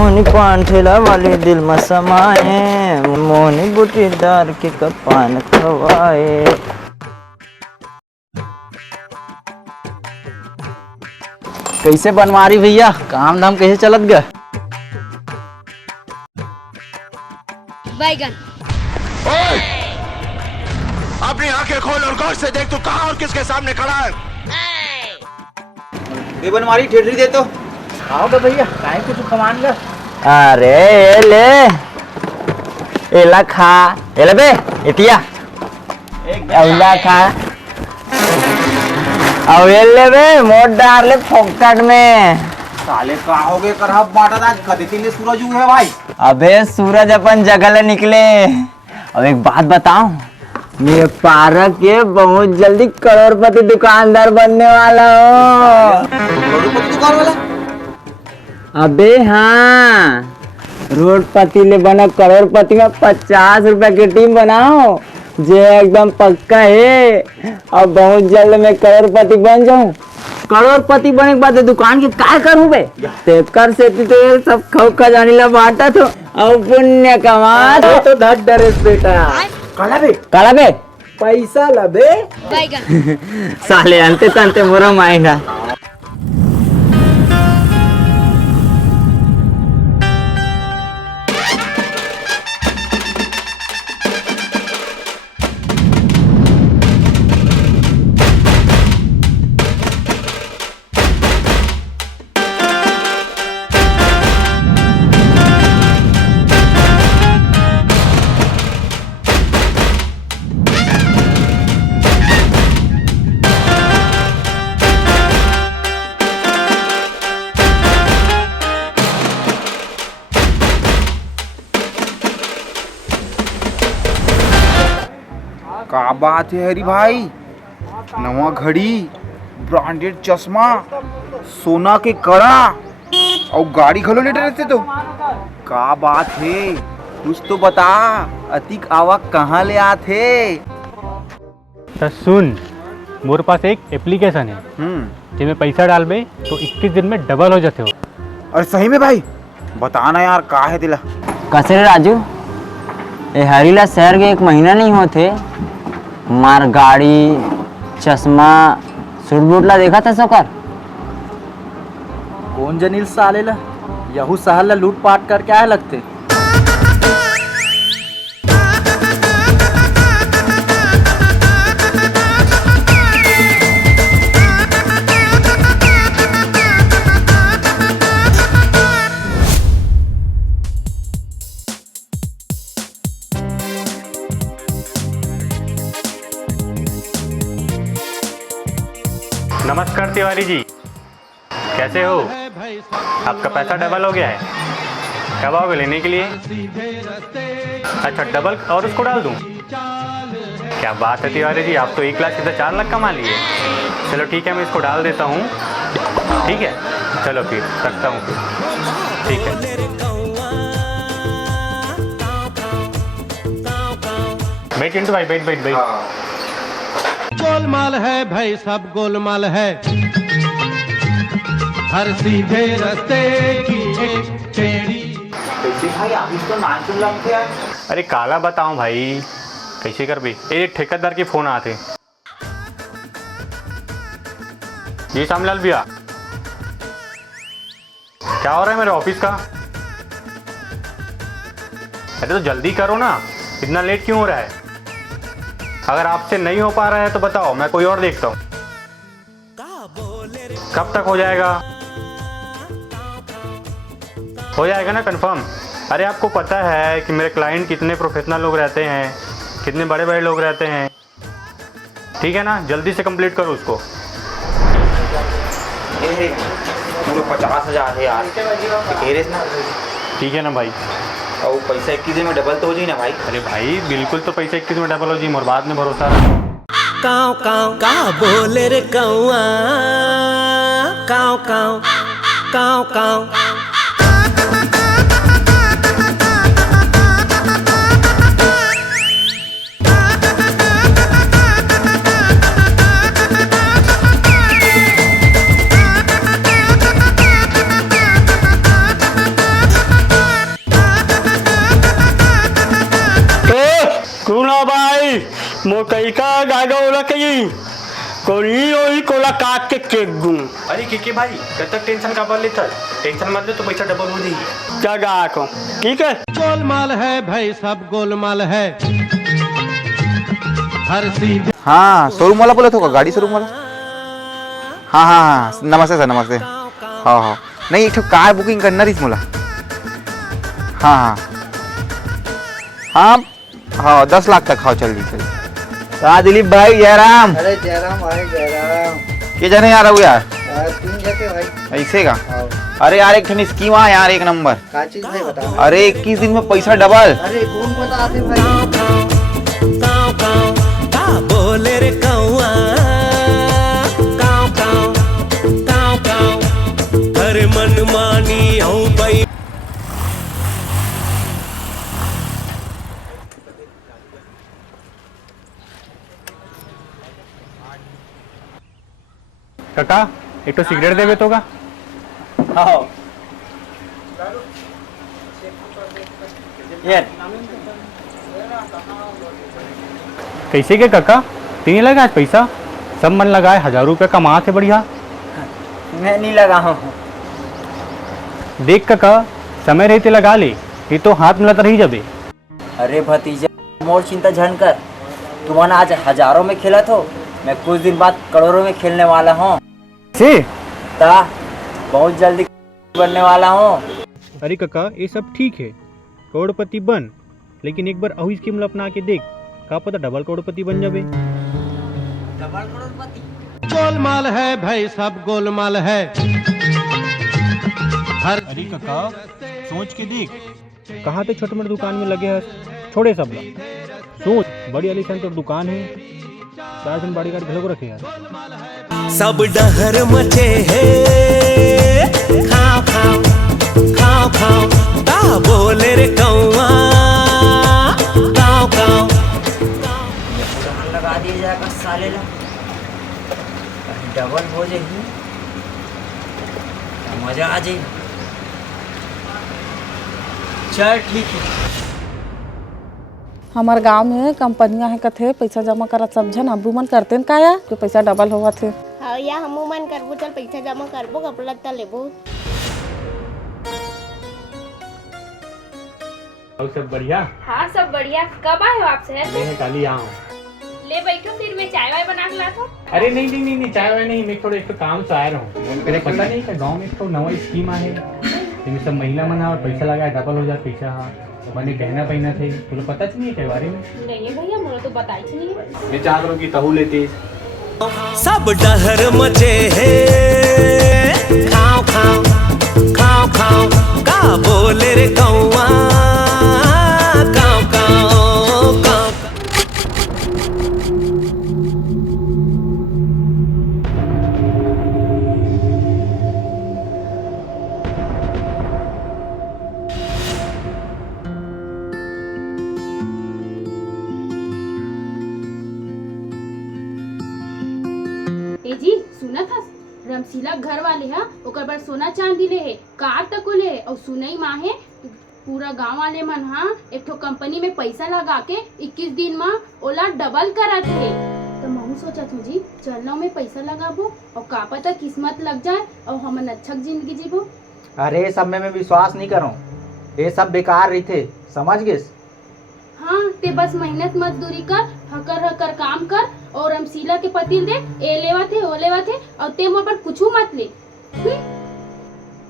मोहनी पान ठेला वाले दिल में समाए, मोहनी बूटीदार के कपान खवाए। कैसे बनवारी भैया, काम धाम कैसे चलत गया? बैगन। अपनी आंखें खोल और गौर से देख तू कहां और किसके सामने खड़ा है। ये बनवारी ठेठरी दे तो आओ तो भैया, काहे कुछ कमान गा। अरे ये ले, एला खा, एला बे इतिया एला खा, अब ये ले बे मोट डाल ले फोकट में। साले का हो गए कर हब बाटा आज कदी तीन सूरज उगे भाई। अबे सूरज अपन जगह ले निकले। अब एक बात बताऊं, मेरे पारक के बहुत जल्दी करोड़पति दुकानदार बनने वाला हो। करोड़पति दुकान वाला? अबे हाँ, रोडपति ले बना करोड़पति में 50 रुपए की टीम बनाओ, जो एकदम पक्का है। अब बहुत जल्द मैं करोड़पति बन जाऊं। करोड़पति बने के बाद दुकान के क्या करूं बे? तेकर से तो सब खाओ खजानी ला बांटा तो अब पुण्य कमा तो धट डरेस बेटा। काला बे पैसा ला बे बैगन। साले अंते तंते मोरा माएगा। का बात है हरी भाई, नवा घड़ी, ब्रांडेड चश्मा, सोना के कड़ा और गाड़ी खलो लेटे रहते तो का बात है? कुछ तो बता, अतिक आवा कहाँ ले आते? तो सुन, मोर पास एक एप्लीकेशन है जिसमें पैसा डालबे तो 21 दिन में डबल हो जाते हो। अरे सही में भाई, बताना यार का है दिला। कसरे राजू, ये हरीला शहर के 1 महीना नहीं होते, मार गाड़ी, चश्मा, सूट बूट ला देखा था सोकर। कौन जनील साले ला यहू शहर ला लूट पाट कर क्या है लगते। नमस्कार तिवारी जी, कैसे हो? आपका पैसा डबल हो गया है, कब आओगे लेने के लिए? अच्छा डबल और उसको डाल दूं? क्या बात है तिवारी जी, आप तो 1 लाख सीधा 4 लाख कमा लिए। चलो ठीक है, मैं इसको डाल देता हूँ। ठीक है, चलो फिर रखता हूँ फिर। ठीक है। बैठ चिंटू भाई, बैठ बैठ बैठ। गोलमाल है भाई, सब गोलमाल है, हर सीधे रास्ते की एक टेढ़ी। भाई आप इसको नाम क्यों लगते हैं? अरे काला बताऊं भाई, कैसे कर भी? ये ठेकेदार के फोन आते। जी शामलाल भैया, क्या हो रहा है मेरे ऑफिस का? अरे तो जल्दी करो ना, इतना लेट क्यों हो रहा है? अगर आपसे नहीं हो पा रहा है तो बताओ, मैं कोई और देखता हूँ। कब तक हो जाएगा? हो जाएगा ना कंफर्म? अरे आपको पता है कि मेरे क्लाइंट कितने प्रोफेशनल लोग रहते हैं, कितने बड़े बड़े लोग रहते हैं। ठीक है ना, जल्दी से कंप्लीट करो उसको। 50,000 है यार, ना। ठीक है ना भाई, और पैसा 21 दिन में डबल तो हो जाए ना भाई। अरे भाई बिल्कुल, तो पैसा 21 में डबल हो जी, मोर बाद में भरोसा रहा। काव काव का बोले रे कौआ, काव काव काव काव। मो कई का गागा ओला कई कोई ओई कोला काट के केक दूं। अरे के भाई जब तक टेंशन का बार लेता टेंशन मत ले तो पैसा डबल हो जाएगी। क्या गा को ठीक है। गोलमाल है भाई सब गोलमाल है हर सीधे। हाँ शोरूम वाला बोला था गाड़ी शोरूम वाला। हाँ हाँ हाँ नमस्ते सर नमस्ते। हाँ हाँ नहीं एक कार बुकिंग करना रही मोला। हाँ हाँ हाँ हाँ 10 लाख तक हाँ चल जी। हाँ दिलीप भाई जयराम। अरे जयराम भाई जयराम। के जाने यार हो यार 3 जगह भाई ऐसे का। अरे यार एक ठन स्कीम है यार एक नंबर। का चीज भाई बता। अरे 21 दिन में पैसा डबल। अरे कौन बताते भाई। काव काव का बोले रे कौआ काव काव काव काव अरे मन मानी हूँ भाई। काका एक तो सिगरेट देवे तो का। हाँ ये कैसे के काका तीन लगा आज पैसा सब मन लगाए 1000 रुपये कमा थे बढ़िया। मैं नहीं लगा हूँ। देख काका समय रहते लगा ले ये तो हाथ मिलाता रही जबे। अरे भतीजा मोर चिंता झन कर। तुम्हारा आज हजारों में खेला तो मैं कुछ दिन बाद करोड़ों में खेलने वाला हूँ। से ता बहुत जल्दी बनने वाला हूँ। अरे काका ये सब ठीक है करोड़पति बन लेकिन एक बार अही स्कीम अपना के देख का पता डबल करोड़पति बन जाबे। डबल करोड़पति। गोलमाल है भाई सब गोलमाल है हर। अरे काका सोच के देख कहाँ तो छोटे मोटे दुकान में लगे है छोड़े सब लोग सोच बड़ी आलीशान तो दुकान है 4 दिन बड़ी गाड़ी घर को रखे यार। सब डहर मचे है खाओ खाओ खाओ खाओ का बोले रे कौआ काव काव। लगा दिया जाएगा साले ला कहीं डबल हो जाएगी मजा आ जाएगी। चल ठीक है। हमार गांव में कंपनियां है कथे पैसा जमा करत सब झन अबू मन करते न काया कि पैसा डबल होगा थे। हाँ या हमू मन करबो चल पैसा जमा करबो कपड़ा लत्ता लेबो। और सब बढ़िया। हाँ सब बढ़िया। कब आए हो आप शहर से? मैं काली आऊँ। ले बैठो फिर मैं चाय वाय बना के लाता हूँ। अरे नहीं नहीं नहीं नहीं चाय वाय नहीं मैं थोड़ा एक तो काम से आया हूँ। मेरे पता नहीं कि गांव में एक तो नवा स्कीम है जिसमें सब महिला मना और पैसा लगाया डबल हो जाए पैसा। हाँ मैंने गहना पहना थे तुझे पता नहीं है के बारे में। नहीं भैया मुझे तो बताई ही नहीं। मैं चाह रहा हूँ कि तहु लेते। सब डहर मचे है खाओ खाओ खाओ खाओ का बोले रे कौआ काव काव काव। ए जी सुना था रमशीला घर वाले है ओकर पर सोना चांदी ले है कार तक को ले है और सुनई माँ है पूरा गांव वाले मन हाँ एक ठो कंपनी में पैसा लगा के 21 दिन में ओला डबल करत है। तो मैं सोचा थू जी चलना में पैसा लगाबो और का पता किस्मत लग जाए और हमन अच्छा जिंदगी जीबो। अरे सब में मैं विश्वास नहीं करूँ ये सब बेकार रही थे समझ गए। हाँ ते बस मेहनत मजदूरी कर हकर हकर काम कर और रमशीला के पति दे ए लेवा थे ओ लेवा थे और ते मोर पर कुछ मत ले।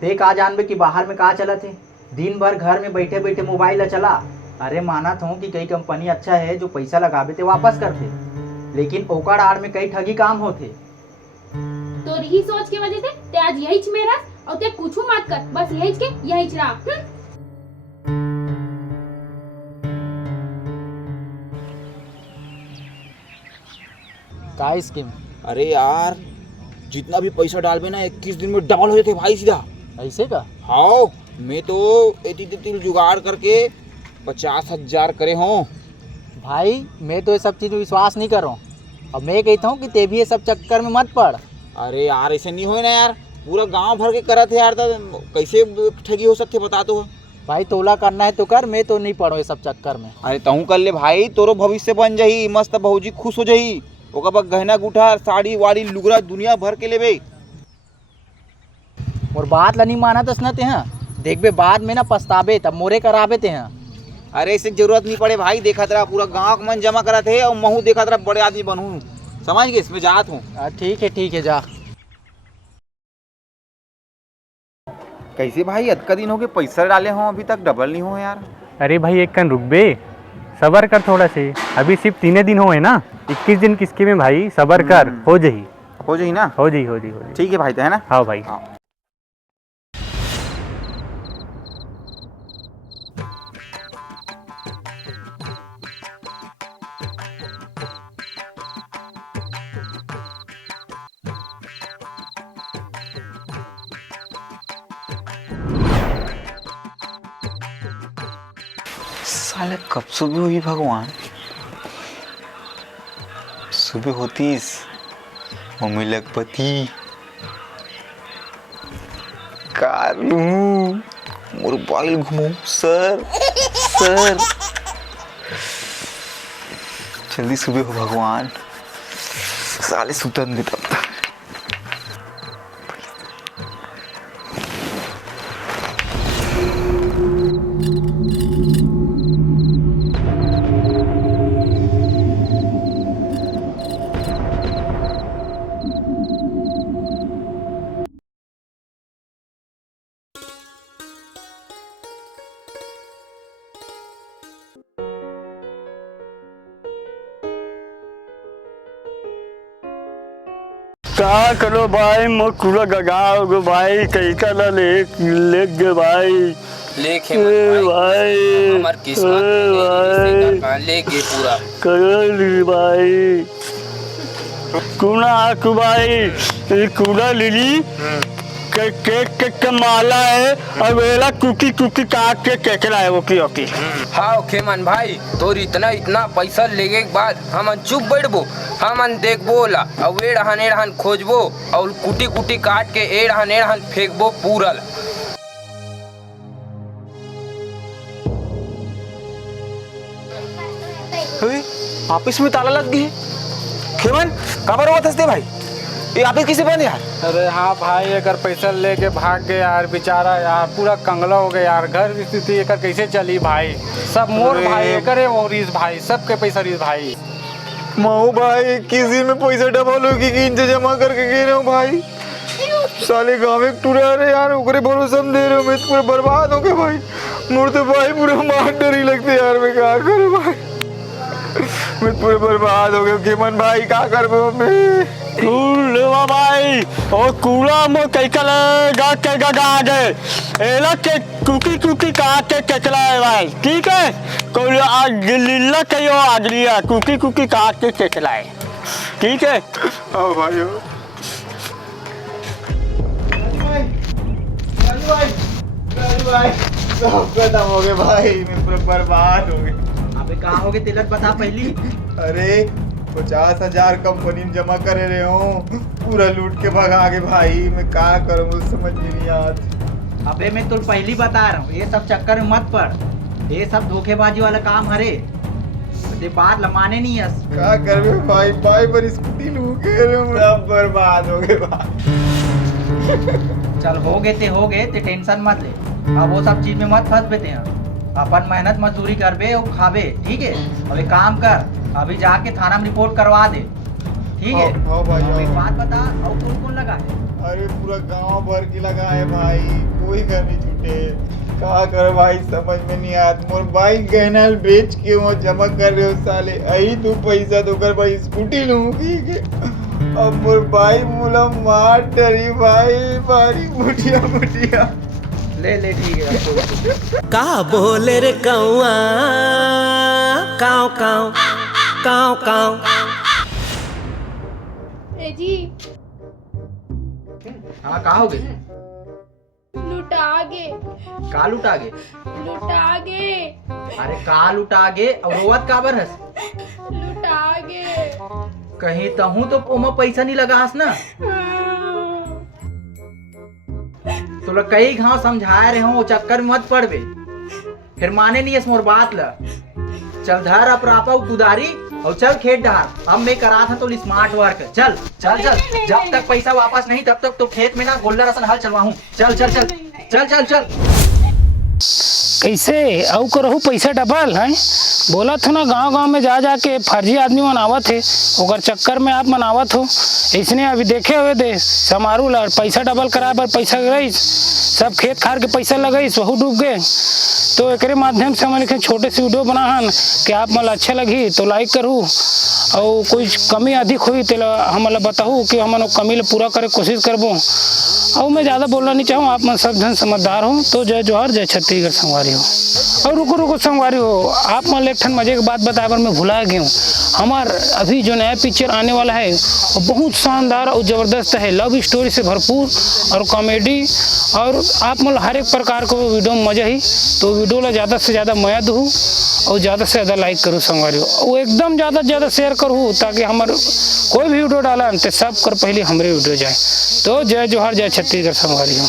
ते का जानबे कि बाहर में का चला थे दिन भर घर में बैठे बैठे मोबाइल चला। अरे माना था कि कई कंपनी अच्छा है जो पैसा लगाबे ते वापस करते लेकिन ओकर आड़ में कई ठगी काम होते। तो यही सोच के वजह से ते आज यही में रह और ते कुछ मत कर बस यही के यही रहा। का स्कीम? अरे यार जितना भी पैसा डालबे ना 21 दिन में डबल हो जाते भाई सीधा। ऐसे का? हाँ मैं तो तिल जुगाड़ करके 50,000 करे हूँ। भाई मैं तो ये सब चीज़ में विश्वास नहीं कर रहा हूँ और मैं कहता हूँ कि ते भी ये सब चक्कर में मत पड़। अरे यार ऐसे नहीं हो ना यार पूरा गांव भर के करत है यार तो कैसे ठगी हो सकते बता तो। भाई तोला करना है तो कर, मैं तो नहीं पड़ो ये सब चक्कर में। अरे तहू कर ले भाई, तोरो भविष्य बन जाही, मस्त भौजी खुश हो जाही। ओकर बाद गहना गुठा साड़ी वाड़ी लुगरा दुनिया भर के लेबे। और बात ला नहीं माना तो सुनते हैं, देख बे बाद में ना पछताबे, तब मोरे कराबे ते हैं। अरे इससे जरूरत नहीं पड़े भाई, देखा तेरा पूरा गांव का मन जमा करा थे और महू देखा तेरा बड़े आदमी बनूं, समझ गए, इसमें जात हूँ। ठीक है जा। कैसे भाई अतका दिन हो गए पैसा डाले हों अभी तक डबल नहीं हो यार। अरे भाई एक कन रुक बे, सबर कर थोड़ा से, अभी सिर्फ 3 दिन हुए ना, 21 दिन किसके में भाई, सबर कर, हो जाही ना, हो जाही। ठीक है भाई, तो है ना। हाँ भाई। हाँ। साले कब सुबह हुई भगवान, सुबह होतीस मम्मी लखपति कालू मोर बाल घुमाऊ सर जल्दी सुबह हो भगवान, साले सुतन दे तब तक। क्या करो भाई, मोर पूरा गगाओ गो भाई, कैसा ला ले गे भाई, लेके भाई हमार किस्मत में लेके पूरा कर भाई, कूड़ा आकू भाई, कूड़ा लिली केक के माला है और वेला कुकी काट के केकला है वो की। हाँ खेमन भाई, तोर इतना पैसा लेके के बाद हमन चुप बैठबो, हमन देखबो ला और एड़हन खोजबो और कुटी काट के एड़हन फेंकबो पूरल। ऑफिस में ताला लग गई, खेमन कबर हुआ था भाई, ये ऑफिस किसे बंद यार। अरे हाँ भाई, अगर पैसा लेके भाग गए यार बेचारा, यार पूरा कंगला हो गया यार, घर की स्थिति एकर कैसे चली भाई, सब मोर भाई करे वो रीस भाई, सबके पैसा रीस भाई। माऊ भाई किसी में पैसा डबल होगी कि इनसे जमा करके गए रहे भाई, साले गाँव में टूरा रहे यार, ओकरे भरोसा में दे रहे हो, मैं तो पूरा बर्बाद हो गया भाई, मुझे तो भाई पूरा मार डरी लगते यार, मैं क्या करूँ भाई, मैं पूरे बर्बाद हो गया। केमन भाई क्या कर भाई, और कूड़ा मो कैकला के गगा गए, एला के कुकी काट के केकला है भाई, ठीक है, कोई लीला कहियो आगलिया कुकी काट के केकला है, ठीक है। हाँ भाई सब खत्म हो गए भाई, मैं पूरा बर्बाद हो गया। अबे कहाँ हो गए तिलक, बता पहली। अरे 50,000 कंपनी में जमा करे रहे हो, पूरा लूट के भगा गए भाई, मैं क्या करूँ मुझे समझ में नहीं आता। अबे मैं तो पहली बता रहा हूँ, ये सब चक्कर में मत पड़, ये सब धोखेबाजी वाला काम हरे, ते बात लमाने नहीं है। क्या कर रहे भाई, भाई पर स्कूटी लूट के सब बर्बाद हो गए भाई। चल हो गए ते टेंशन मत ले, अब वो सब चीज में मत फंस बेते हैं, अपन मेहनत मजदूरी करबे और खाबे, ठीक है। अब एक काम कर, अभी जाके थाना में रिपोर्ट करवा दे, ठीक है। हाँ भाई, अब एक बात बता, और कौन लगा है? अरे पूरा गांव भर के लगा है भाई, कोई घर नहीं छूटे, क्या कर भाई समझ में नहीं आता। मोर बाइक गहना बेच के वो जमा कर रहे हो साले, आई तू पैसा तो कर भाई, स्कूटी लूँ ठीक है। अब मोर भाई मोला मार डरी भाई, बारी मुठिया ले ठीक है। का बोले रे कौआ, काव काव काव काव। ए जी हाँ कहाँ हो गए? लुटा गे। का लुटा गे? लुटा गे। अरे का लुटा गे और रोवत काबर हस? लुटा गे। कहीं तहूँ तो ओमा पैसा नहीं लगा हस ना? तो कई घाव समझा रहे हो, चक्कर में मत पड़बे, फिर माने नहीं इस मोर बात ला। चल धर अपरापा कुदारी और चल खेत डहार। अब मैं करा था तो स्मार्ट वर्क। चल चल चल, जब तक पैसा वापस नहीं तब तक तो खेत में ना गोल्डा रसन हल चलवाऊं। चल चल चल चल चल चल। कैसे औ करहु पैसा डबल है? बोला था ना गांव गांव में जा जाके फर्जी आदमी मनावत है, ओकर चक्कर में आप मनावत हो। इसने अभी देखे हुए दे समारू ला पैसा डबल कराए पर पैसा गई, सब खेत खार के पैसा लगई वहू डूब गए। तो एक माध्यम से हम छोटे से वीडियो बनाहन कि आप मतलब अच्छा लगी तो लाइक करूँ और कुछ कमी अधिक हुई तो हम बताऊँ कि हम कमी पूरा करे कोशिश करबो। और मैं ज़्यादा बोलना नहीं चाहूँ, आप मन सब जन समझदार हो तो जय जोहर जय छत्तीसगढ़ संगवारी हो। और रुको रुको संगवारी हो, आप मन एक ठन मजे की बात बताए पर मैं भुला गया हूँ। हमार अभी जो नया पिक्चर आने वाला है वो बहुत शानदार और ज़बरदस्त है, लव स्टोरी से भरपूर और कॉमेडी और आप मतलब हर एक प्रकार को वीडियो में मजा ही। तो वीडियो ला ज़्यादा से ज़्यादा मया दूँ और ज़्यादा से ज़्यादा लाइक करूँ संगवारी हो, वो एकदम ज़्यादा से ज़्यादा शेयर करूँ ताकि हमारे कोई भी वीडियो डाला तो सब कर पहले हमारे वीडियो जाए। तो जय जोहर जय छत्तीसगढ़ संगवारी हो।